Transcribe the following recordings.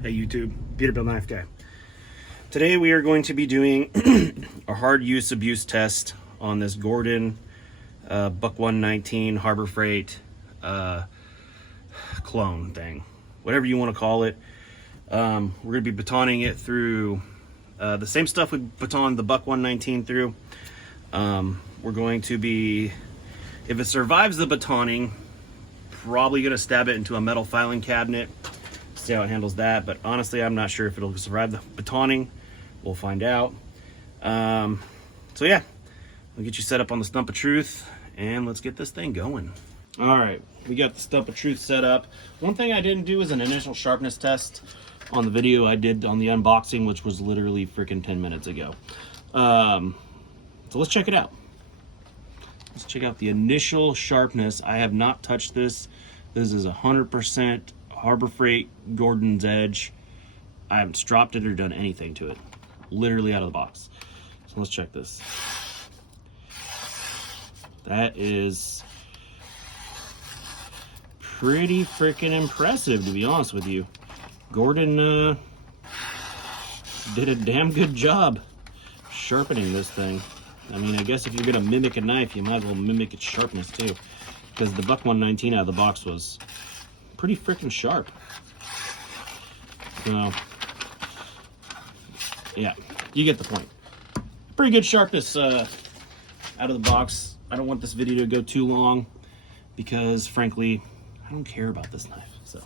Hey YouTube, Peterbilt Knife Guy. Today we are going to be doing a hard use abuse test on this Gordon Buck 119 Harbor Freight clone thing, whatever you want to call it. We're going to be batoning it through the same stuff we batoned the Buck 119 through. We're going to be, if it survives the batoning, probably going to stab it into a metal filing cabinet. See how it handles that, but honestly I'm not sure if it'll survive the batoning. We'll find out. So yeah, we'll get you set up on the Stump of Truth and let's get this thing going. All right, we got the Stump of Truth set up. One thing I didn't do is an initial sharpness test on the video I did on the unboxing, which was literally freaking 10 minutes ago. So let's check it out. Let's check out the initial sharpness. I have not touched this. This is 100% Harbor Freight Gordon's Edge. I haven't stropped it or done anything to it. Literally out of the box. So let's check this. That is pretty freaking impressive, to be honest with you. Gordon did a damn good job sharpening this thing. I mean, I guess if you're gonna mimic a knife, you might as well mimic its sharpness too. Because the Buck 119 out of the box was pretty freaking sharp. So, yeah, you get the point. Pretty good sharpness out of the box. I don't want this video to go too long because, frankly, I don't care about this knife. So,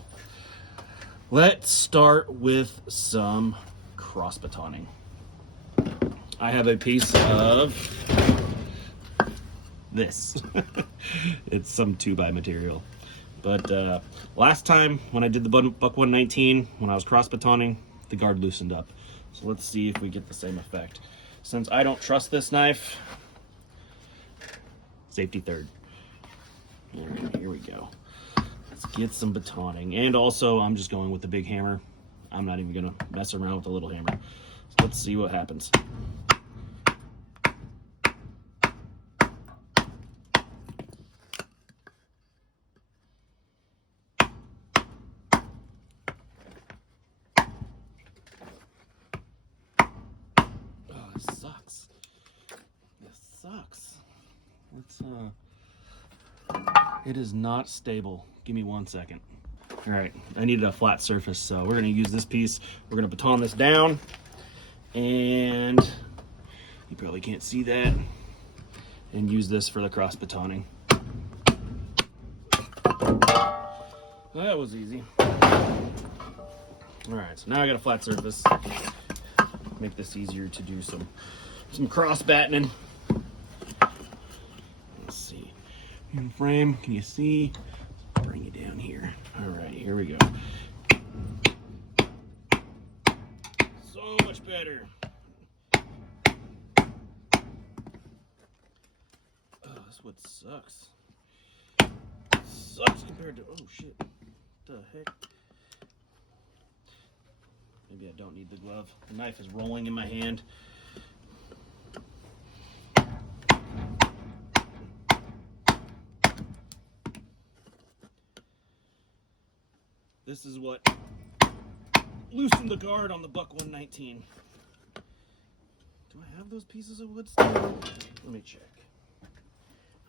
let's start with some cross batoning. I have a piece of this. It's some 2x material. But last time when I did the Buck 119, when I was cross batoning, the guard loosened up. So let's see if we get the same effect. Since I don't trust this knife, safety third. Here we go. Let's get some batoning. And also, I'm just going with the big hammer. I'm not even gonna mess around with the little hammer. So let's see what happens. Sucks. This sucks. Let's it is not stable. Give me 1 second. All right, I needed a flat surface, so we're gonna use this piece. We're gonna baton this down, and you probably can't see that, and use this for the cross batoning. That was easy. All right, so now I got a flat surface. Make this easier to do some cross battening. Let's see. In frame, can you see? Let's bring you down here. All right, here we go. So much better. Oh, this wood sucks. Sucks compared to, oh shit. What the heck? Maybe I don't need the glove. The knife is rolling in my hand. This is what loosened the guard on the Buck 119. Do I have those pieces of wood still? Let me check.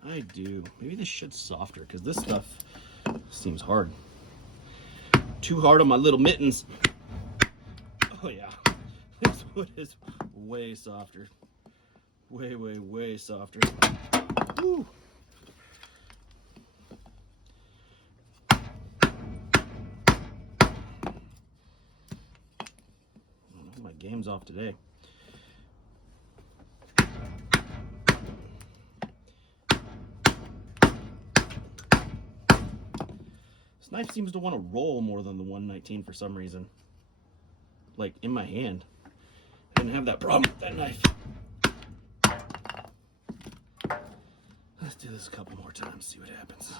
I do. Maybe this shit's softer because this stuff seems hard. Too hard on my little mittens. Oh yeah, this wood is way softer. Way, way, way softer. Woo. My game's off today. This knife seems to want to roll more than the 119 for some reason. Like in my hand. I didn't have that problem with that knife. Let's do this a couple more times, see what happens.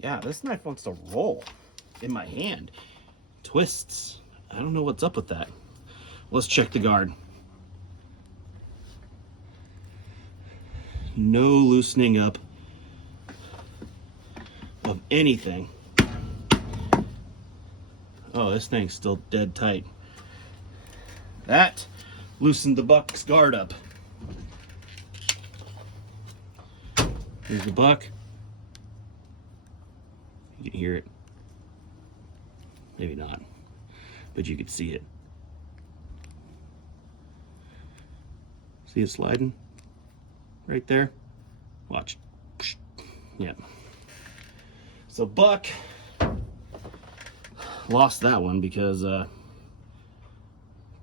Yeah, this knife wants to roll. in my hand. Twists. I don't know what's up with that. Let's check the guard. No loosening up of anything. Oh, this thing's still dead tight. That loosened the buck's guard up. Here's the buck. You can hear it. Maybe not, but you can see it. See it sliding? Right there? Watch. Yeah. So buck lost that one because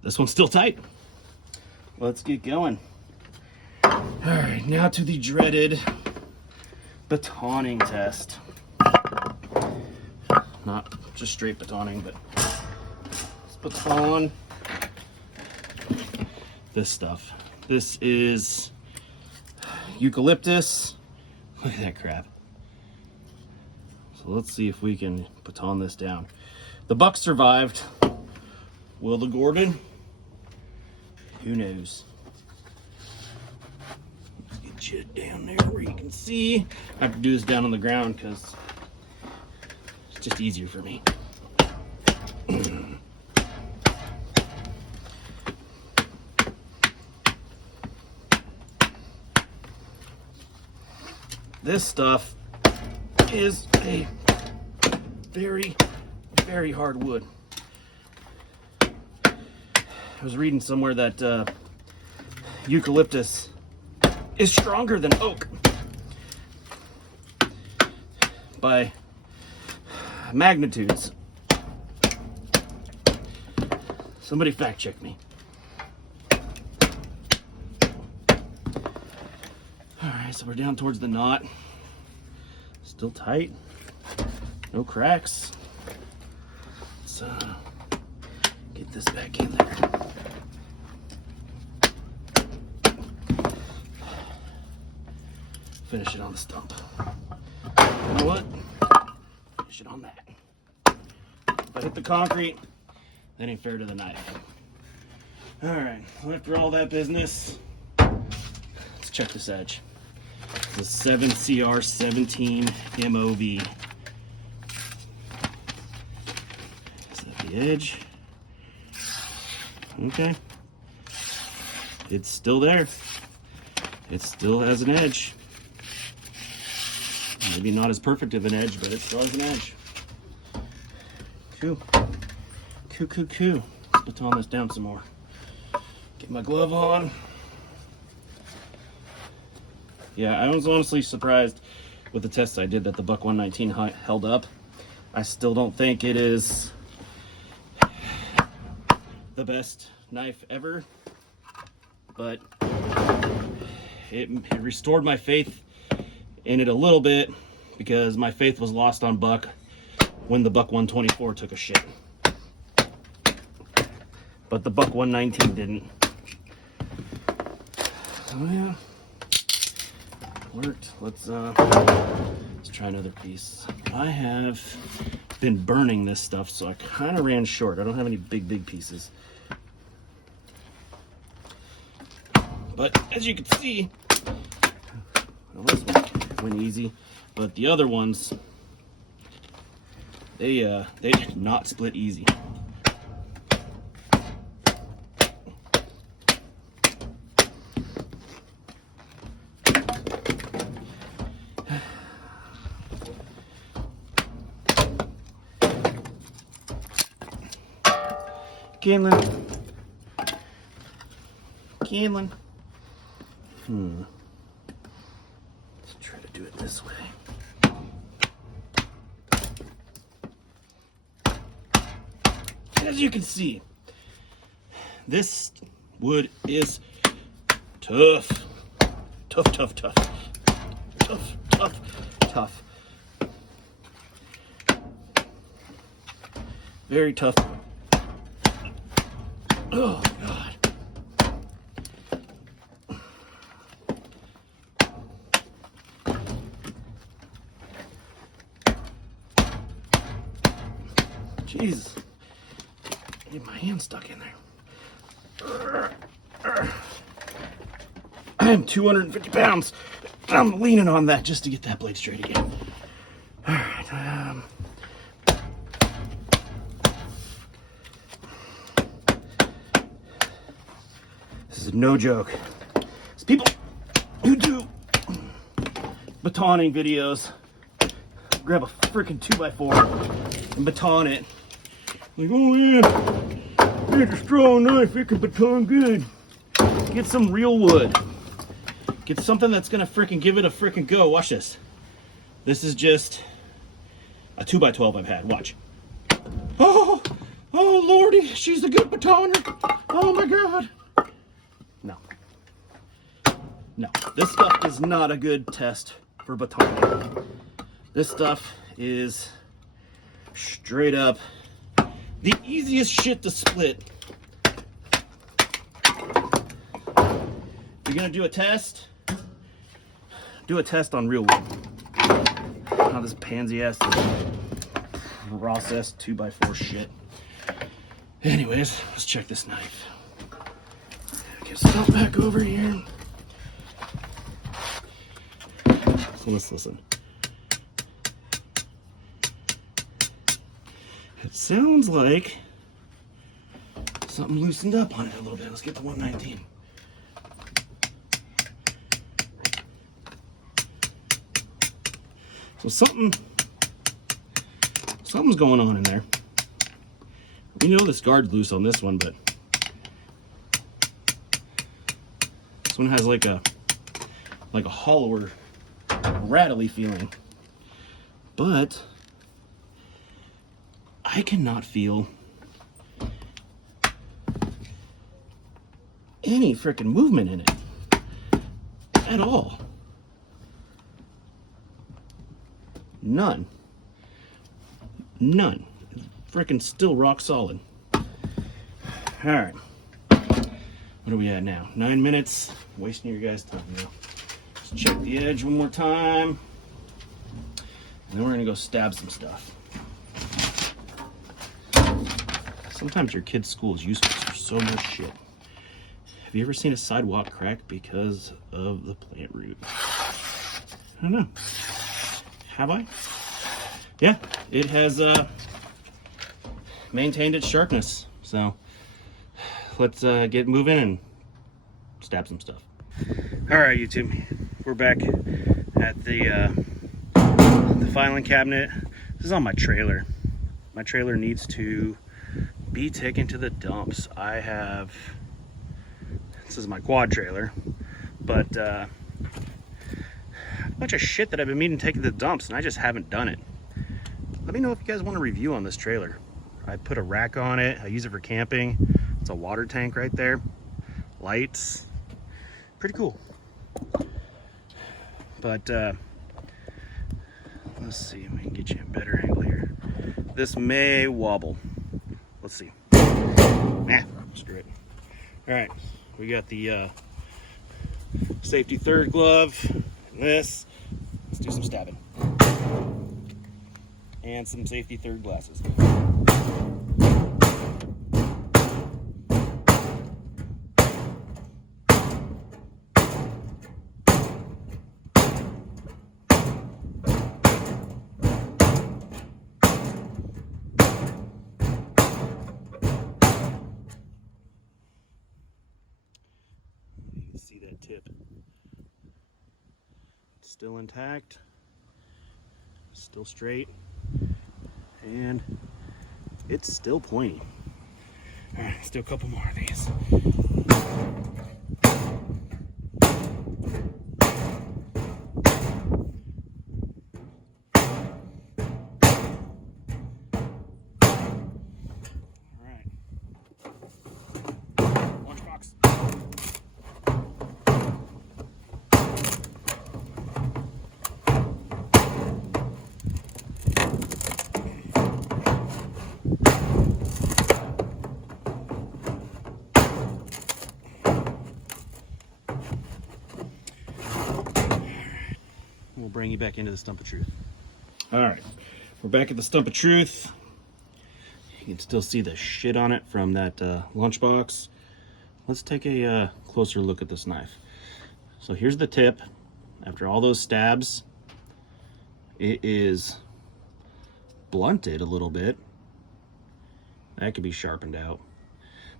this one's still tight. Let's get going. All right, now to the dreaded batoning test. Not just straight batoning, but let's baton this stuff. This is eucalyptus. Look at that crap. So let's see if we can baton this down. The buck survived. Will the Gordon? Who knows? Let's get you down there where you can see. I have to do this down on the ground because it's just easier for me. This stuff is a very, very hard wood. I was reading somewhere that eucalyptus is stronger than oak by magnitudes. Somebody fact check me. Alright, so we're down towards the knot. Still tight. No cracks. Let's get this back in there. Finish it on the stump. You know what? Finish it on that. If I hit the concrete, that ain't fair to the knife. Alright, well, after all that business, let's check this edge. The 7CR17 MOV. Is that the edge? Okay. It's still there. It still has an edge. Maybe not as perfect of an edge, but it still has an edge. Cool. Cool. Let's baton this down some more. Get my glove on. Yeah, I was honestly surprised with the test I did that the Buck 119 held up. I still don't think it is the best knife ever, but it restored my faith in it a little bit because my faith was lost on Buck when the Buck 124 took a shit. But the Buck 119 didn't. So yeah. Worked. Let's try another piece. I have been burning this stuff, so I kind of ran short. I don't have any big pieces. But as you can see, well, this one went easy, but the other ones, they did not split easy. Canlin. Let's try to do it this way. As you can see, this wood is tough. Tough. Very tough. Oh, God. Jesus. Get my hand stuck in there. I am 250 pounds. I'm leaning on that just to get that blade straight again. All right. This is no joke. It's people who do batoning videos grab a freaking 2x4 and baton it. Like, oh yeah, it's a strong knife, it can baton good. Get some real wood. Get something that's gonna freaking give it a freaking go. Watch this. This is just a 2x12 I've had. Watch. Oh lordy, she's a good batoner. Oh my god. No, this stuff is not a good test for batoning. This stuff is straight up the easiest shit to split. If you're gonna do a test on real wood. Not this pansy ass Ross S 2x4 shit. Anyways, let's check this knife. Get stuff back over here. So let's listen. It sounds like something loosened up on it a little bit. Let's get the 119. So something's going on in there. We know this guard's loose on this one, but this one has like a hollower, rattly feeling. But I cannot feel any freaking movement in it at all. None. Freaking still rock solid. All right. What are we at now? 9 minutes. Wasting your guys' time now. Let's check the edge one more time. And then we're gonna go stab some stuff. Sometimes your kid's school is useful for so much shit. Have you ever seen a sidewalk crack because of the plant root? I don't know. Have I? Yeah, it has maintained its sharpness. So let's get moving and stab some stuff. All right, YouTube, we're back at the filing cabinet. This is on my trailer. My trailer needs to be taken to the dumps. This is my quad trailer, but a bunch of shit that I've been meaning to take to the dumps, and I just haven't done it. Let me know if you guys want a review on this trailer. I put a rack on it. I use it for camping. It's a water tank right there. Lights. Pretty cool. But let's see if we can get you a better angle here. This may wobble. Let's see. Nah, screw it. All right, we got the safety third glove and this. Let's do some stabbing. And some safety third glasses. See that tip? It's still intact, still straight, and it's still pointy. All right, let's do a couple more of these. All right, lunchbox. We'll bring you back into the Stump of Truth. All right, we're back at the Stump of Truth. You can still see the shit on it from that lunchbox. Let's take a closer look at this knife. So here's the tip. After all those stabs, it is blunted a little bit. That could be sharpened out.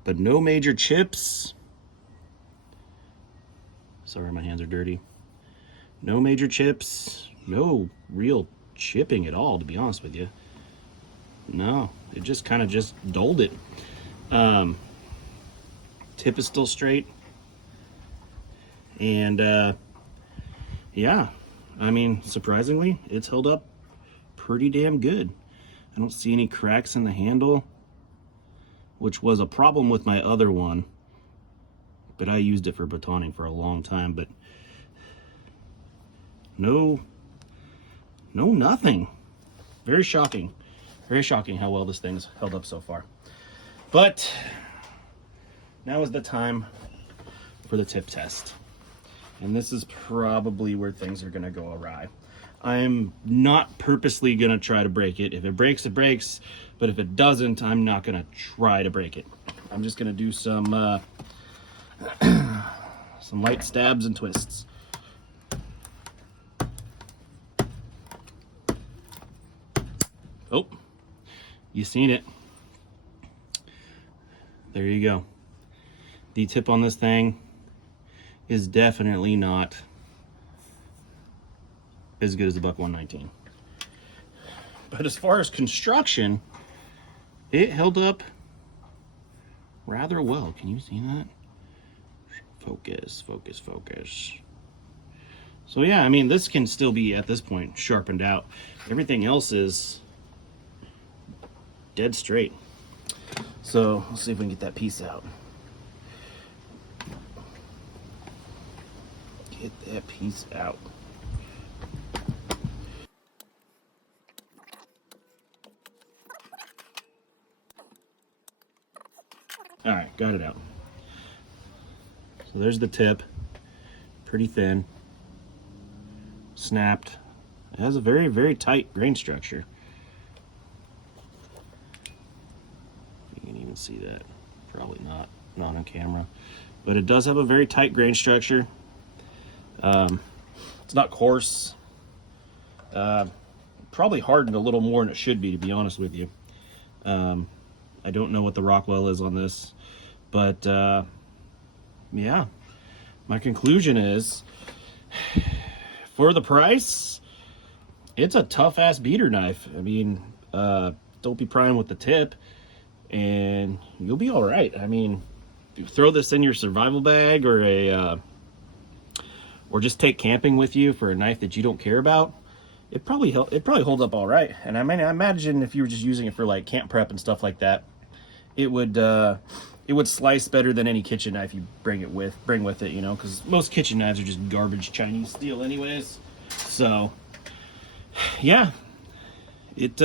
But no major chips. Sorry, my hands are dirty. No major chips. No real chipping at all, to be honest with you. No, it just kind of just dulled it. Tip is still straight. And yeah, I mean, surprisingly, it's held up pretty damn good. I don't see any cracks in the handle, which was a problem with my other one, but I used it for batoning for a long time. But no nothing. Very shocking how well this thing's held up so far. But now is the time for the tip test, and this is probably where things are going to go awry. I'm not purposely going to try to break it. If it breaks, it breaks. But if it doesn't, I'm not going to try to break it. I'm just going to do some light stabs and twists. Oh, you seen it. There you go. The tip on this thing is definitely not as good as the Buck 119. But as far as construction, it held up rather well. Can you see that? Focus, focus, focus. So yeah, I mean, this can still be, at this point, sharpened out. Everything else is dead straight. So let's see if we can get that piece out. Get that piece out. All right, got it out. So there's the tip, pretty thin, snapped. It has a very, very tight grain structure. You can even see that. Probably not on camera, but it does have a very tight grain structure. It's not coarse. Probably hardened a little more than it should be, to be honest with you. I don't know what the Rockwell is on this, but yeah, my conclusion is, for the price, it's a tough-ass beater knife. I mean, don't be prying with the tip, and you'll be all right. I mean, you throw this in your survival bag or just take camping with you for a knife that you don't care about. It probably holds up all right. And I mean, I imagine if you were just using it for like camp prep and stuff like that, it would slice better than any kitchen knife you bring with it, you know, because most kitchen knives are just garbage Chinese steel anyways. So yeah, it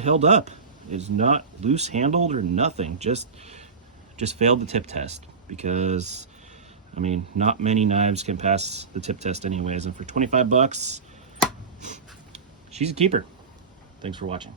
held up. It's not loose handled or nothing. Just failed the tip test, because I mean, not many knives can pass the tip test anyways, and for $25, she's a keeper. Thanks for watching.